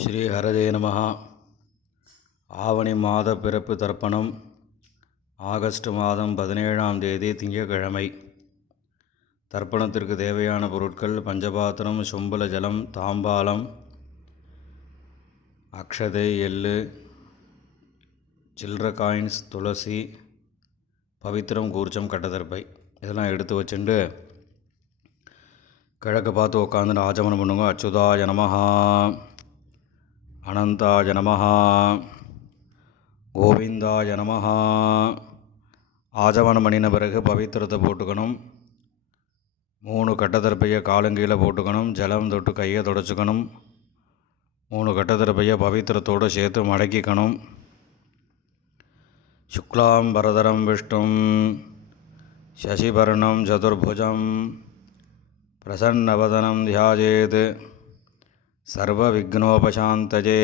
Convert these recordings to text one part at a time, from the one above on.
ஸ்ரீ ஹரதே நமஹ. ஆவணி மாத பிறப்பு தர்ப்பணம் ஆகஸ்ட் மாதம் 17ஆம் தேதி திங்கட்கிழமை. தர்ப்பணத்திற்கு தேவையான பொருட்கள்: பஞ்சபாத்திரம், சொம்புல ஜலம், தாம்பாலம், அக்ஷதை, எள்ளு, சில்லற காயின்ஸ், துளசி, பவித்திரம், கூர்ச்சம், கட்டதர்பை இதெல்லாம் எடுத்து வச்சுட்டு கிழக்கு பார்த்து உட்காந்து ஆச்சமனம் பண்ணுங்க. அச்சுதாய நமஹா, அனந்தாய நமஹா, கோவிந்தாய நமஹா. ஆச்சமனம் பண்ணின பிறகு பவித்திரத்தை போட்டுக்கணும். 3 கட்டதர்பையை காலங்கீழே போட்டுக்கணும். ஜலம் தொட்டு கையை தொடச்சிக்கணும். 3 கட்டதர்பையை பவித்திரத்தோடு சேர்த்து மடக்கிக்கணும். சுக்லாம் பரதரம் விஷ்ணும் சசிவர்ணம் சதுர்புஜம் பிரசன்னவதனம் தியாஜேத் சர்வ விக்னோபசாந்தஜே.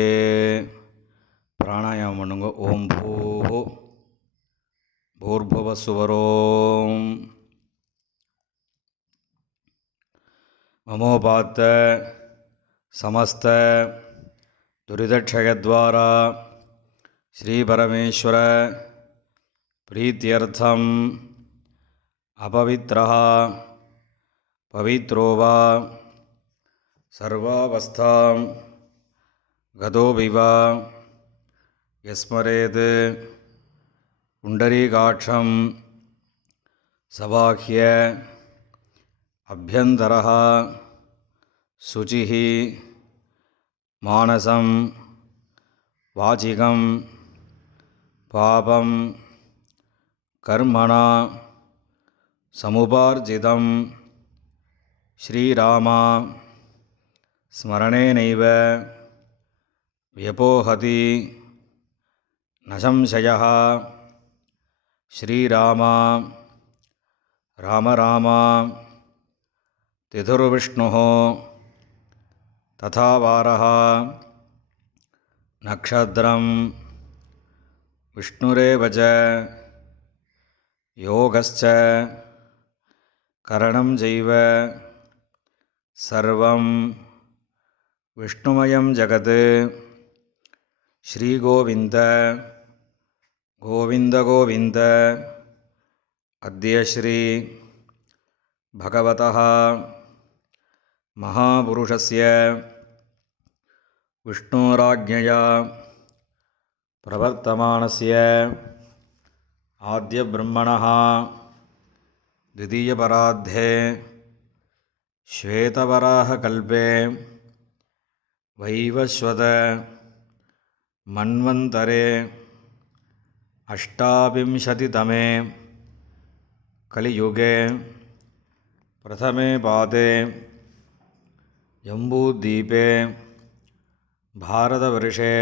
பிராணாயாமம் பண்ணுங்க. ஓம் பூஹு பூர்புவசுவரோம் மமோபாத்த சமஸ்த துரிதக்ஷயத்வாரா ஸ்ரீபரமேஸ்வர பிரீத்தியர்த்தம் அபவித்ரஹ பவித்ரோவா சர்வாவஸ்தாம் கதோபிவா யஸ்மரேத் புண்டரீகாட்சம் சபாஹ்ய அப்யந்தரஹ சுசிஹி மானசம் வாசிகம் பாபம் கர்மணா சமுபார்ஜிதம் ஸ்ரீராமா ஸ்மரணேனைவ வியபோஹதி நசம்சயः. ஸ்ரீராமா ராம ராமா திதுர்விஷ்ணுः ததா வாரः நக்ஷத்ரம் விஷ்ணுரேவ ச யோகஸ்ச கரணம் சைவ சர்வம் விஷ்ணுமயம் ஜகத். ஸ்ரீகோவிந்த கோவிந்த கோவிந்த. அத்ய ஸ்ரீ பகவதः மகாபுருஷஸ்ய விஷ்ணோராஜ்ஞயா பிரவர்த்தமானஸ்ய ஆத்யபிரம்மணः द्वितीयपरार्धे श्वेतवराहकल्पे वैवस्वत मन्वन्तरे अष्टाविंशतितमे कलियुगे प्रथमे पादे जम्बूद्वीपे भारतवर्षे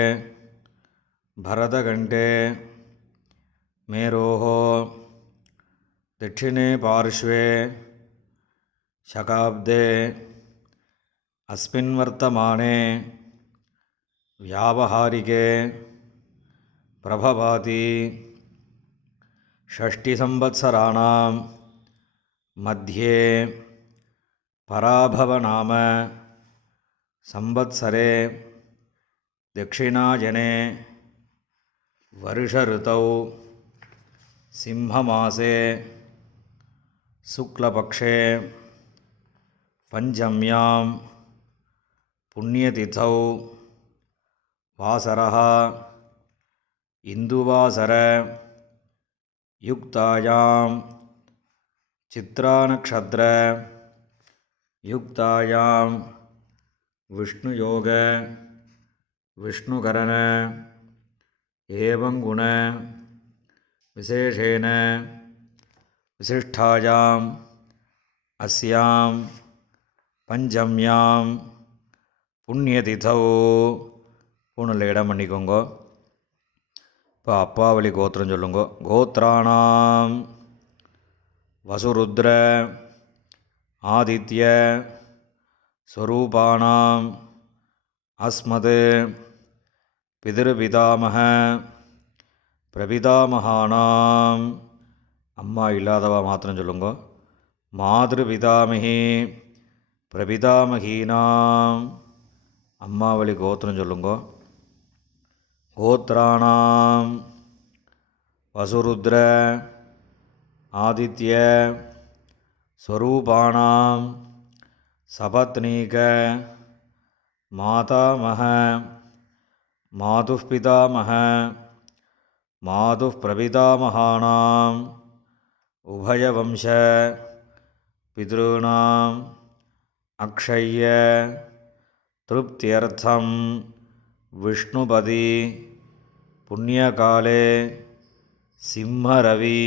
भरतखण्डे मेरोः दक्षिणे पार्श्वे शकाब्दे अस्मिन् वर्तमाने व्यावहारिके प्रभवाति षष्टिसंवत्सराणां मध्ये पराभवनाम संवत्सरे दक्षिणायने वर्षऋतौ सिंहमासे शुक्लपक्षे पंचम्यां पुण्यतिथौ वासरः इन्दुवासर युक्तायां चित्रानक्षत्र युक्तायां विष्णुयोग विष्णुकरण एवं गुण विशेषेण विशिष्टायाम् अस्यां पंचम्यां पुण्यतिथौ. பூணில் இடம் பண்ணிக்கோங்க. இப்போ அப்பாவளி கோத்திரம் சொல்லுங்க. கோத்ராணாம் வசுருத்ர ஆதித்ய ஸ்வரூபாணாம் அஸ்மத் பிதிருபிதாமக பிரபிதாமகானாம். அம்மா இல்லாதவா மாத்திரம் சொல்லுங்க. மாதிருபிதாமகி பிரபிதாமகீனாம் அம்மாவளி கோத்திரம் சொல்லுங்கோ. கோத்ராணாம் வசுருத்ர ஆதித்ய ஸ்வரூபாணாம் சபத்னீக மாதாமஹ மாதுः பிதாமஹ மாதுः பிரபிதாமகானாம் உபயவம்ச பித்ருணாம் அக்ஷய்ய திருப்தியர்த்தம் விஷ்ணுபதி புண்ணியகாலே சிம்மரவி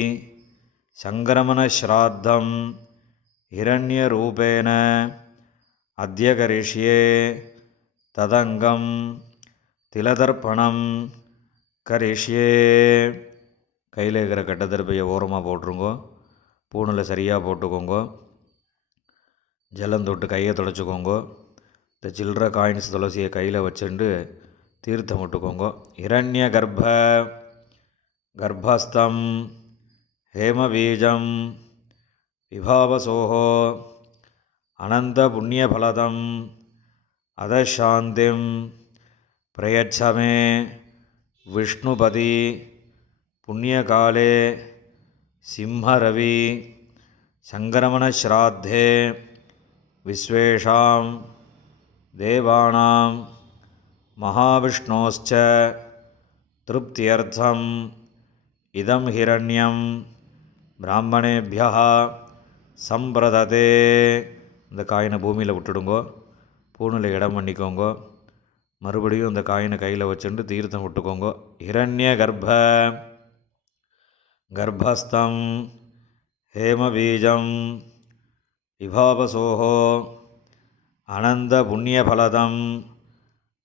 சங்கிரமணஸ்ராத்தம் ஹிரண்யரூபேண அத்ய கரிஷ்யே ததங்கம் திலதர்ப்பணம் கரிஷ்யே. கையில் இருக்கிற கட்டத்தருப்பையை ஓரமாக போட்டுருங்கோ. பூணில் சரியாக போட்டுக்கோங்க. ஜலம் தொட்டு கையை துடைச்சிக்கோங்க. இந்த சில்லற காயின்ஸ் துளசியை கையில் வச்சுட்டு தீர்த்தம் விட்டுக்கோங்க. ஹிரண்ய கர்ப்பஸ்தம் ஹேமபீஜம் விபாவசோஹோ அனந்த புண்ணியபலதம் அதசாந்திம் பிரயச்சமே விஷ்ணுபதி புண்ணியகாலே சிம்மரவி சங்கிரமணஸ்ராத்தே விஸ்வேஷாம் தேவானாம் மகாவிஷ்ணோஸ்ச திருப்தியர்த்தம் இதம் ஹிரண்யம் பிராமணேபியः சம்பிரததே. இந்த காயினை பூமியில் விட்டுடுங்கோ. பூணில் இடம் பண்ணிக்கோங்க. மறுபடியும் இந்த காயினை கையில் வச்சுட்டு தீர்த்தம் விட்டுக்கோங்க. ஹிரண்ய கர்ப்பஸ்தம் ஹேமபீஜம் விபாவசோஹோ அனந்த புண்ணியபலதம்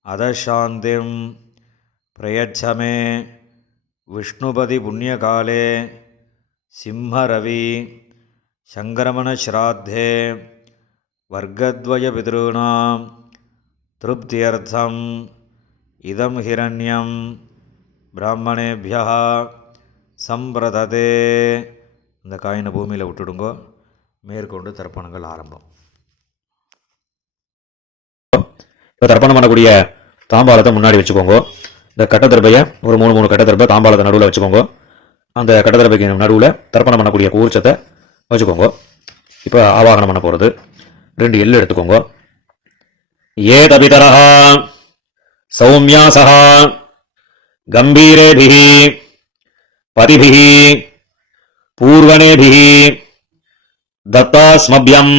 அதசாந்திம் பிரயச்சமே விஷ்ணுபதி புண்ணியகாலே சிம்மரவி சங்கிரமணஸ்ராத்தே வர்க்கத்வய பித்ருணாம் திருப்தியர்த்தம் இதம் ஹிரண்யம் பிராமணேபியः சம்பிரததே. இந்த காயினை பூமியில் விட்டுடுங்கோ. மேற்கொண்டு தர்ப்பணங்கள் ஆரம்பம். இப்போ தர்ப்பணம் பண்ணக்கூடிய தாம்பாளத்தை முன்னாடி வச்சுக்கோங்க. இந்த கட்டத்தர்பையை ஒரு 3 கட்டத்தர்பை தாம்பாளத்தை நடுவில் வச்சுக்கோங்க. அந்த கட்டத்தர்பைக்கு நடுவில் தர்ப்பணம் பண்ணக்கூடிய கூர்ச்சத்தை வச்சுக்கோங்க. இப்போ ஆவாகனம் பண்ண போகிறது. 2 எள்ளு எடுத்துக்கோங்க. ஏ தபிதரஹ சௌமியாசஹ கம்பீரேபிஹி பதிபிஹி பூர்வனேபிஹி தத்தாஸ்மப்யம்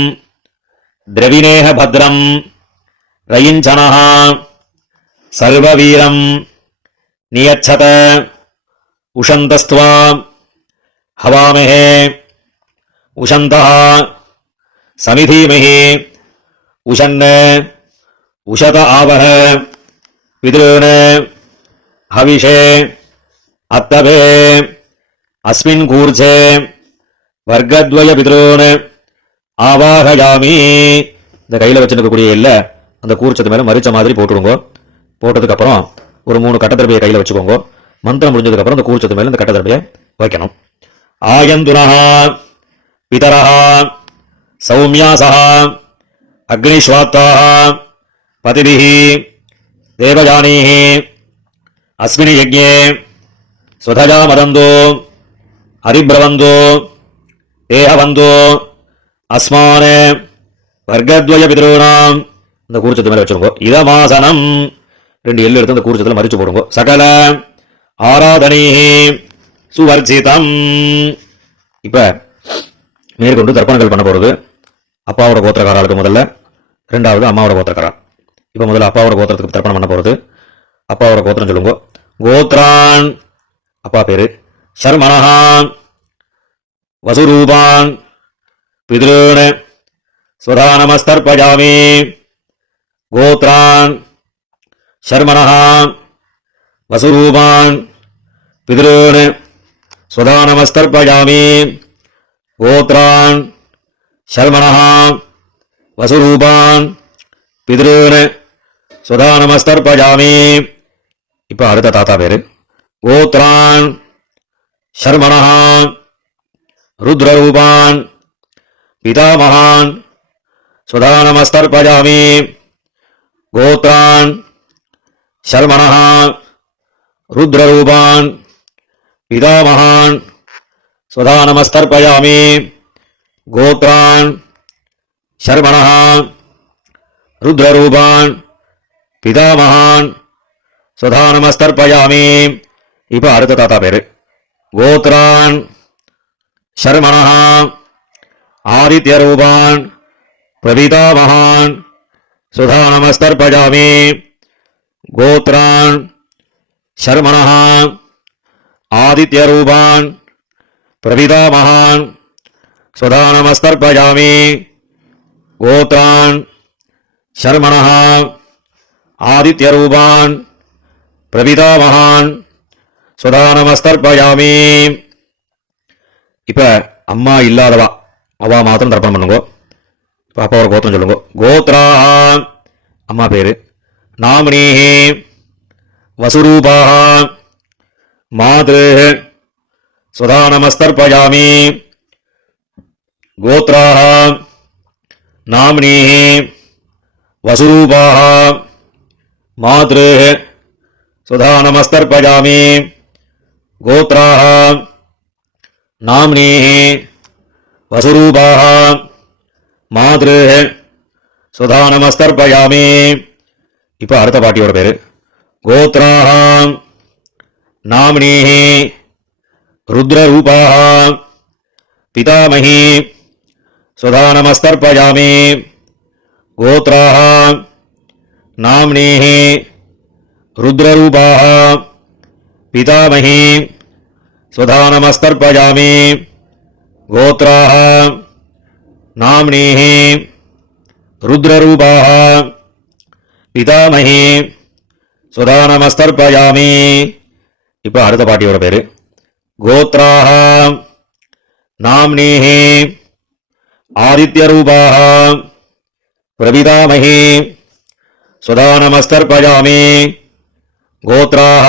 திரவிணேஹ பத்ரம் ரயிஞ்சனஹ சர்வவீரம் நியச்சத உஷந்தஸ்த்வா ஹவாமஹே உஷந்தஹ சமிதீமஹி உஷன்ன உஷத ஆவஹ பித்ருன ஹவிஷே அத்தபே அஸ்மின் கூர்ச்சே வர்க்கத்வய பித்ருன ஆவாஹயாமி. இந்த கையில் வச்சுருக்கக்கூடிய இல்லை அந்த கூர்ச்சத்து மேலே மரிச்ச மாதிரி போட்டுடுங்க. போட்டதுக்கப்புறம் ஒரு 3 கட்டத்தர்பையை கையில் வச்சுக்கோங்க. மந்திரம் முடிஞ்சதுக்கப்புறம் அந்த கூர்ச்சத்து மேலே இந்த கட்டத்தர்பையை வைக்கணும். ஆயந்துனஹ பிதரஹ சௌமியாசஹ அக்னிஸ்வாத்தாஹ பதிபிஹி தேவயானீஹி அஸ்மின் யஜ்ஞே ஸ்வதஜா மதந்தோ ஹரிப்ரவந்தோ தேஹவந்தோ அஸ்மான வர்க்கத்வய பித்ருணாம். இந்த கூர்ச்சத்து மேலே வச்சுருங்க. இதமாசனம் 2 எள்ளு எடுத்து அந்த கூர்ச்சத்தில் மறிச்சு போடுங்க. சகல ஆராதனைஹி சுவர்ஜிதம். இப்போ மேற்கொண்டு தர்ப்பணங்கள் பண்ண போகிறது. அப்பாவோட கோத்திரக்காரர்களுக்கு முதல்ல, 2வது அம்மாவோட கோத்திரக்காரர். இப்போ முதல்ல அப்பாவோட கோத்திரத்துக்கு தர்ப்பணம் பண்ண போகிறது. அப்பாவோட கோத்திரம் சொல்லுங்க. கோத்ரான் அப்பா பேரு சர்மணஹான் வசுரூபான் பித்ருண ஸ்வதானமஸ்தர்ப்பயாமி. கோத்ரான் சர்மணஹான் வசுரூபான் பித்ருண ஸ்வதானமஸ்தர்ப்பயாமி. கோத்ரான் சர்மணஹான் வசுரூபான் பித்ருண ஸ்வதானமஸ்தர்ப்பயாமி. இப்போ அடுத்த தாத்தா பேரு கோத்ரான் சர்மணஹான் ருத்ரரூபான் பிதாமகான் ஸ்வதானமஸ்தர்ப்பயாமி. கோத்ரான் சர்மணः ருத்ரரூபான் பிதாமகான் ஸ்வதா நமஸ்தர்ப்பயாமி. கோத்ரான் சர்மணः ருத்ரரூபான் பிதாமகான் ஸ்வதா நமஸ்தர்ப்பயாமி. இப்போ அடுத்த தாத்தா பேரு. கோத்ரான் சர்மணः ஆதித்யரூபான் பிரபிதாமகான் ஸ்வதா நமஸ்தர்ப்பயாமி. கோத்ரான் சர்மணः ஆதித்யரூபான் பிரபிதாமகான் ஸ்வதா நமஸ்தர்ப்பயாமி. கோத்ரான் சர்மணः ஆதித்யரூபான் பிரபிதாமகான் ஸ்வதா நமஸ்தர்ப்பயாமி. இப்ப அம்மா இல்லாதவா அவா மாத்திரம் தர்ப்பணம் பண்ணுங்க. இப்போ அப்பா ஒரு கோத்திரம் சொல்லுங்க. கோத்ராஹ அம்மா பேரு. நாமினீஹி வசுரூபாஹ மாத்ருஹ ஸ்வதா நமஸ்தர்ப்பயாமி. கோத்ராஹ நாமினீஹி வசுரூபாஹ மாத்ருஹ ஸ்வதா நமஸ்தர்ப்பயாமி. கோத்ராஹ நாமினீஹி வசுரூபாஹ மாத்ருஹ ஸ்வதா நமஸ்தர்ப்பயாமி. இப்போ அடுத்த பாட்டியோட பேரு. கோத்ராஹ நாமினீஹி ருத்ரரூபாஹ பிதாமகி ஸ்வதா நமஸ்தர்ப்பயாமி. கோத்ராஹ நாமினீஹி ருத்ரரூபாஹ பிதாமகி ஸ்வதா நமஸ்தர்ப்பயாமி. கோத்ராஹ நாமினீஹி ருத்ரரூபாஹ பிதாமகி ஸ்வதா நமஸ்தர்ப்பயாமி. இப்போ அடுத்த பாட்டியோட பேரு. கோத்ராஹ நாமினீஹி ஆதித்யரூபாஹ பிரபிதாமகி ஸ்வதா நமஸ்தர்ப்பயாமி. கோத்ராஹ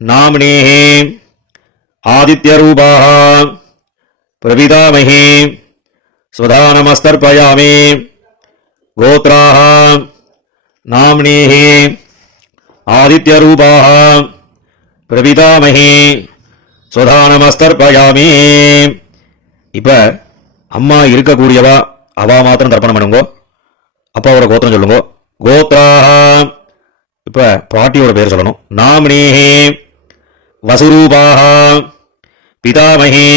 நாமினீஹி ஆதித்யரூபாஹ பிரபிதாமகி ஸ்வதா நமஸ்தர்ப்பயாமி. கோத்ராஹ நாமினீஹி ஆதித்யரூபாஹ பிரபிதாமகி ஸ்வதா நமஸ்தர்ப்பயாமி. இப்ப அம்மா இருக்கக்கூடியவா அவா மாத்திரம் தர்ப்பணம் பண்ணுங்க. அப்பாவோட கோத்திரம் சொல்லுங்க. கோத்ராஹ இப்ப பாட்டியோட பேர் சொல்லணும். நாமினீஹி வசுரூபாஹ பிதாமகி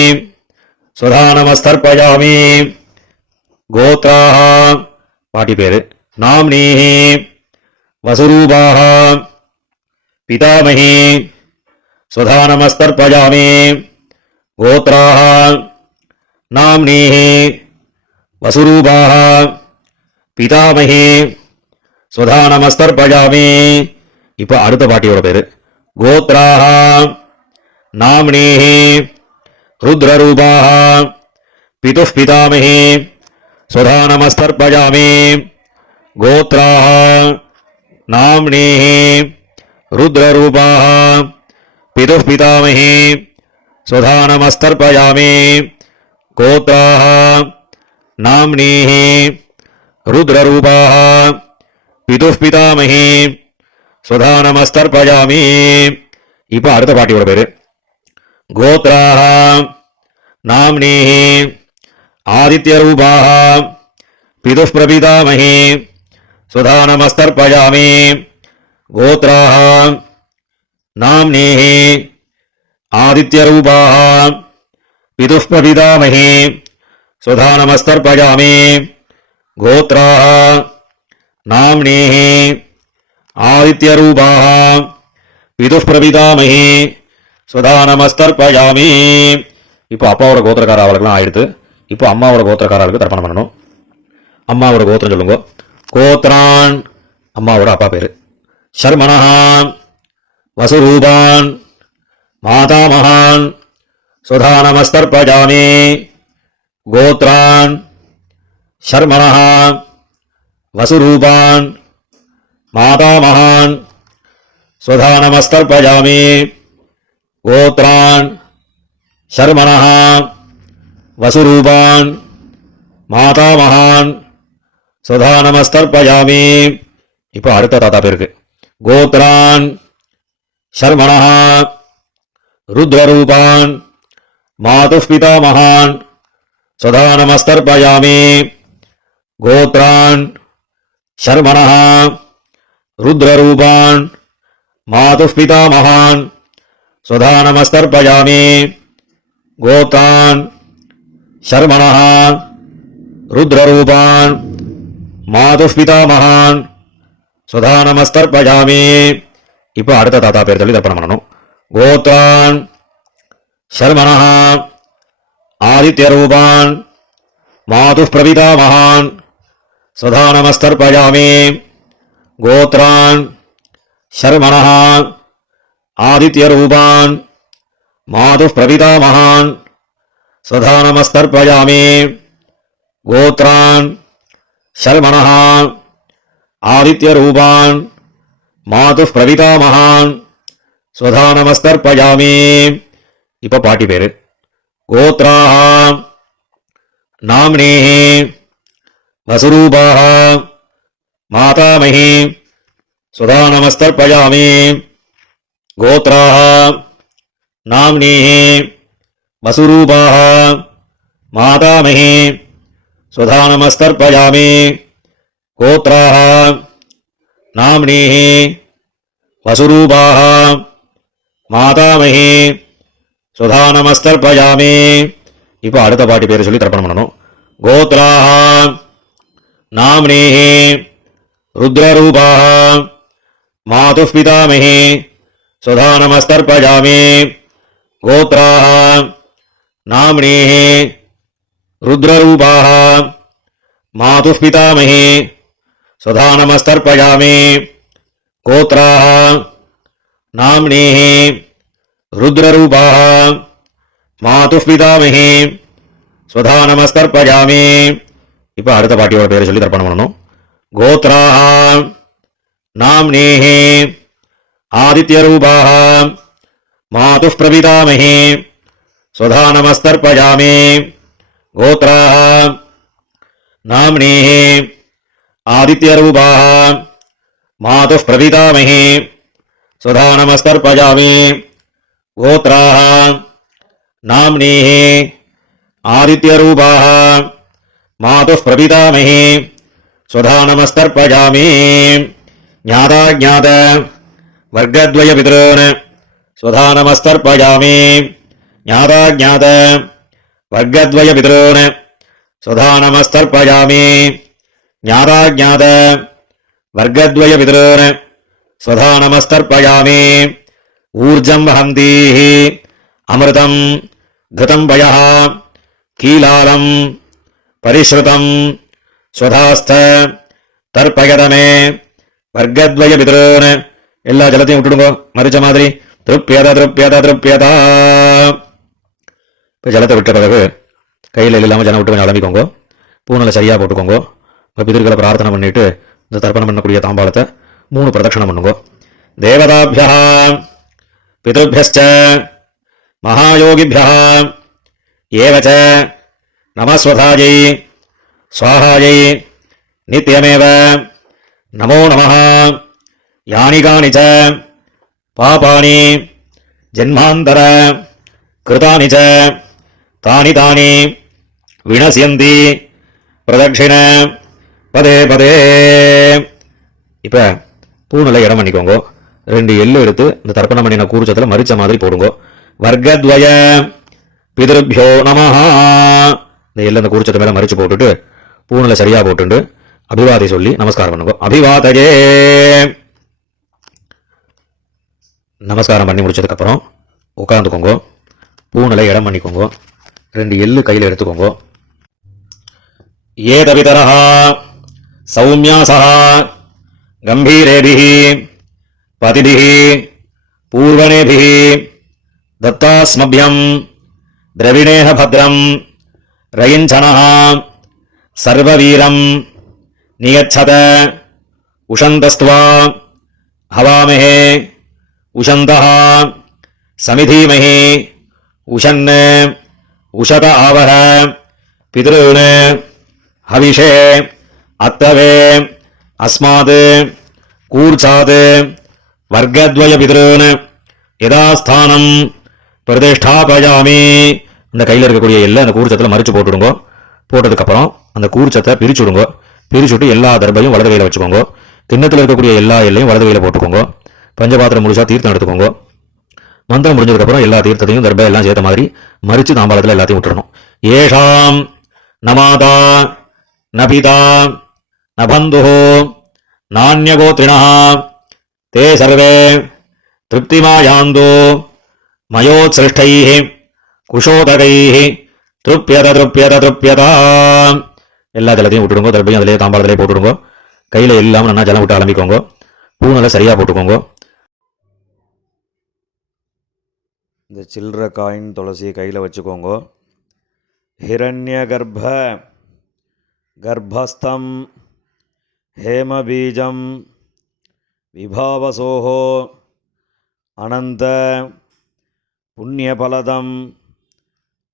ஸ்வதா நமஸ்தர்ப்பயாமி. கோத்ராஹ பாட்டி பேரு. நாமினீஹி வசுரூபாஹ பிதாமகி ஸ்வதா நமஸ்தர்ப்பயாமி. கோத்ராஹ நாமினீஹி வசுரூபாஹ பிதாமகி ஸ்வதா நமஸ்தர்ப்பயாமி. இப்போ அடுத்த பாட்டியோட பேரு. கோத்ராஹ நாமினீஹி ருத்ரரூபாஹ பிதுः பிதாமகி ஸ்வதா நமஸ்தர்ப்பயாமி. கோத்ராஹ நாமினீஹி ருத்ரரூபாஹ பிதுः பிதாமகி ஸ்வதா நமஸ்தர்ப்பயாமி. கோத்ராஹ நாமினீஹி ருத்ரரூபாஹ பிதுः பிதாமகி ஸ்வதா நமஸ்தர்ப்பயாமி. இப்போ அடுத்த பாட்டியோட பேரு. கோத்ராஹ நாமினீஹி ஆதித்யரூபாஹ பிதுः பிரபிதாமகி ஸ்வதா நமஸ்தர்ப்பயாமி. கோத்ராஹ நாமினீஹி ஆதித்யரூபாஹ பிதுः பிரபிதாமகி ஸ்வதா நமஸ்தர்ப்பயாமி. கோத்ராஹ நாமினீஹி ஆதித்யரூபாஹ பிதுः பிரபிதாமகி ஸ்வதா நமஸ்தர்ப்பயாமி. இப்போ அப்பாவோட கோத்திரக்கார அவளுக்குலாம் ஆயிடுத்து. இப்போ அம்மாவோட கோத்திரக்காரர்களுக்கு தர்ப்பணம் பண்ணணும். அம்மாவோட கோத்திரம் சொல்லுங்க. கோத்ரான் அம்மாவோட அப்பா பேரு. சர்மணः வசுரூபான் மாதாமகான் ஸ்வதா நமஸ்தர்ப்பயாமி. கோத்ரான் சர்மணः வசுரூபான் மாதாமகான் ஸ்வதா நமஸ்தர்ப்பயாமி. கோத்ரான் சர்மணः வசுரூபான் மாதாமகான் ஸ்வதா நமஸ்தர்ப்பயாமி. இப்போ அடுத்த தாத்தா பேருக்கு கோத்ரான் சர்மணஹ ருத்ரரூபான் மாதுः பிதாமகான் சதா நமஸ்தர்ப்பயாமி. கோத்ரான் சர்மணஹ ருத்ரரூபான் மாதுः பிதாமகான் சதா நமஸ்தர்ப்பயாமி. கோத்ரான் சர்மணஹ ருத்ரரூபான் மாதுः பிதாமகான் சதா நமஸ்தர்ப்பயாமி. இப்போ அடுத்த தாத்தா பேர் சொல்லி தர்ப்பணம் பண்ணணும். கோத்ரான் சர்மணஹ ஆதித்யரூபான் மாதுः பிரபிதாமகான் சதா நமஸ்தர்ப்பயாமி. கோத்ரான் சர்மணஹ ஆதித்யரூபான் மாதுः பிரபிதாமகான் சதா நமஸ்தர்ப்பயாமி. கோத்ரான் சர்மணஹ ஆதித்யரூபான் மாதுः பிரபிதாமகான் சதா நமஸ்தர்ப்பயாமி. இப்போ பாட்டி பேரு கோத்ராஹ நாம்னேஹ வசுரூபாஹ மாதாமஹி சதா நமஸ்தர்ப்பயாமி. கோத்ராஹ நாம்னேஹ வசுரூபாஹ மாதாமஹி சதா நமஸ்தர்ப்பயாமி. கோத்ராஹ நாம்னேஹ வசுரூபாஹ மாதாமஹி சதா நமஸ்தர்ப்பயாமி. இப்போ அடுத்த பாட்டி பேரை சொல்லி தர்ப்பணம் பண்ணணும். கோத்ராஹ நாம்னேஹ ருத்ரரூபாஹ மாதுः பிதாமஹி சதா நமஸ்தர்ப்பயாமி. கோத்ராஹ நாம்னேஹ ருத்ரரூபாஹ மாதுः பிதாமஹி சதா நமஸ்தர்ப்பயாமி. கோத்ராஹ நாம்னேஹ ருத்ரரூபாஹ மாதுः பிதாமஹி சதா நமஸ்தர்ப்பயாமி. இப்போ அடுத்த பாட்டியோட பேரை சொல்லி தர்ப்பணம் பண்ணணும். கோத்ராஹ நாம்னேஹ ஆதித்யரூபாஹ மாதுः பிரபிதாமஹி சதா நமஸ்தர்ப்பயாமி. கோத்ராஹ நாம்னேஹ ஆதித்யரூபாஹ மாதுः பிரபிதாமஹி சதா நமஸ்தர்ப்பயாமி. கோத்ராஹ நாம்னேஹ ஆதித்யரூபாஹ மாதுः பிரபிதாமஹி சதா நமஸ்தர்ப்பயாமி. ஞாதாஜ்ஞாத வர்க்கத்வய பிதॄன் சதா நமஸ்தர்ப்பயாமி. ஞாதாஜ்ஞாத வர்க்கத்வய பிதॄன் சதா நமஸ்தர்ப்பயாமி. ஞாதாஜ்ஞாத வர்க்கத்வய பிதॄன் சதா நமஸ்தர்ப்பயாமி. ஊர்ஜம் வஹந்தீஹ அமிர்தம் கிருதம் வயः கீலாலம் பரிஸ்ருதம் ஸ்வதாஸ்த தர்ப்பயதமே வர்க்கத்வய பிதॄன். எல்லா ஜலத்தையும் விட்டுடுங்க மறிச்ச மாதிரி. திருப்யத திருப்யத திருப்யதா. இப்போ ஜலத்தை விட்ட பிறகு கையில் இல்லாமல் ஜனம் விட்டு கொஞ்சம் அலம்பிக்கோங்க. பூனலை சரியாக போட்டுக்கோங்க. பிதர்களை பிரார்த்தனை பண்ணிட்டு இந்த தர்ப்பணம் பண்ணக்கூடிய தாம்பாளத்தை 3 பிரதட்சணம் பண்ணுங்க. தேவதாபியா பிதృभ्यश्च மகாயோகிभ्यः ஏவச்ச நமஸ்வதாயை ஸ்வாஹாயை நித்யமேவ நமோ நமः. யானி கானி ச பாபானி ஜன்மாந்தர கிருதானி ச தானி தானி வினசியந்தி பிரதட்சிண பதே பதே. இப்போ பூனலை இடம் பண்ணிக்கோங்க. 2 எள்ளு எடுத்து இந்த தர்ப்பணம் பண்ணின கூர்ச்சத்தில் மறிச்ச மாதிரி போடுங்க. வர்க்கத்வய பிதృभ्यो நமஹ. இந்த எள்ளு அந்த கூர்ச்சத்தை மேலே மறிச்சு போட்டுட்டு பூனலை சரியாக போட்டுண்டு அபிவாதை சொல்லி நமஸ்காரம் பண்ணுங்க. அபிவாதையே. நமஸ்காரம் பண்ணி முடிச்சதுக்கப்புறம் உட்காந்துக்கோங்க. பூனலை இடம் பண்ணிக்கோங்க. 2 எள்ளு கையில் எடுத்துக்கோங்க. ஏதவிதரஹ சௌமியாசஹ கம்பீரேபிஹ பதிபிஹ பூர்வணேபிஹ தத்தாஸ்மப்யம் திரவிணேஹ பத்ரம் ரயிஞ்சனஹ சர்வவீரம் நியச்சத உஷந்தஸ்த்வா ஹவாமஹே உஷந்தஹ சமிதீமஹி உஷன் உஷத ஆவஹ பிதॄன் ஹவிஷே அத்தவே அஸ்மாத் கூர்ச்சாத் வர்க்கத்வய பிதிருன் யதாஸ்தானம் பிரதிஷ்டாபயாமி. அந்த கையில் இருக்கக்கூடிய எல்லாம் அந்த கூர்ச்சத்தில் மறிச்சு போட்டுடுங்க. போட்டதுக்கப்புறம் அந்த கூர்ச்சத்தை பிரிச்சுடுங்க. பிரிச்சுட்டு எல்லா தர்பையும் வலது கையில் வச்சுக்கோங்க. கிண்ணத்தில் இருக்கக்கூடிய எல்லா எல்லையும் வலது கையில் போட்டுக்கோங்க. பஞ்சபாத்திரம் முழுசா தீர்த்தம் எடுத்துக்கோங்க. மந்திரம் முடிஞ்சதுக்கப்புறம் எல்லா தீர்த்தத்தையும் தர்பை எல்லாம் சேர்த்த மாதிரி மறித்து தாம்பாளத்தில் எல்லாத்தையும் விட்டுறணும். ஏஷாம் நமாதா நபிதா நபந்து நானியகோத்ரிணா தே சர்வே திருப்திமாயாந்தோ மயோத்சிருஷ்டை குஷோதகை திருப்யத. எல்லா ஜலத்தையும் விட்டுடுங்க. தர்பையும் அதிலே தாம்பாளத்திலே போட்டுடுங்க. கையில் எல்லாம் நல்லா ஜலம் விட்டு ஆரம்பிக்கோங்க. பூனலை சரியாக போட்டுக்கோங்க. இந்த சில்லற காயின் துளசியை கையில் வச்சுக்கோங்க. ஹிரண்ய கர்ப்பஸ்தம் ஹேமபீஜம் விபாவசோஹோ அனந்த புண்ணியபலதம்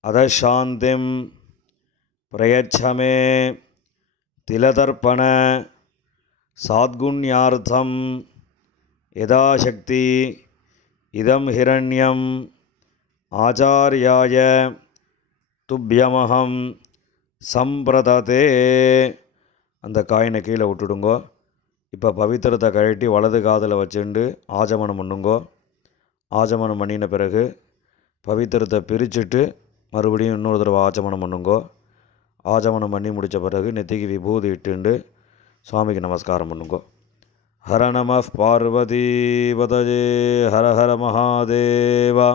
அதசாந்திம் பிரயச்சமே திலதர்ப்பண சாத்குண்யார்த்தம் யதாசக்தி இதம் ஹிரண்யம் ஆச்சார்யாய துப்யமஹம் சம்பிரததே. அந்த காயினை கீழே விட்டுடுங்கோ. இப்போ பவித்திரத்தை கழட்டி வலது காதில் வச்சுண்டு ஆஜமனம் பண்ணுங்கோ. ஆஜமனம் பண்ணின பிறகு பவித்திரத்தை பிரிச்சுட்டு மறுபடியும் இன்னொரு தடவை ஆச்சமனம் பண்ணுங்கோ. ஆச்சமனம் பண்ணி முடித்த பிறகு நெத்திக்கு விபூதி இட்டுண்டு சுவாமிக்கு நமஸ்காரம் பண்ணுங்கோ. ஹர நம பார்வதி பதஜே ஹர ஹர மகாதேவா.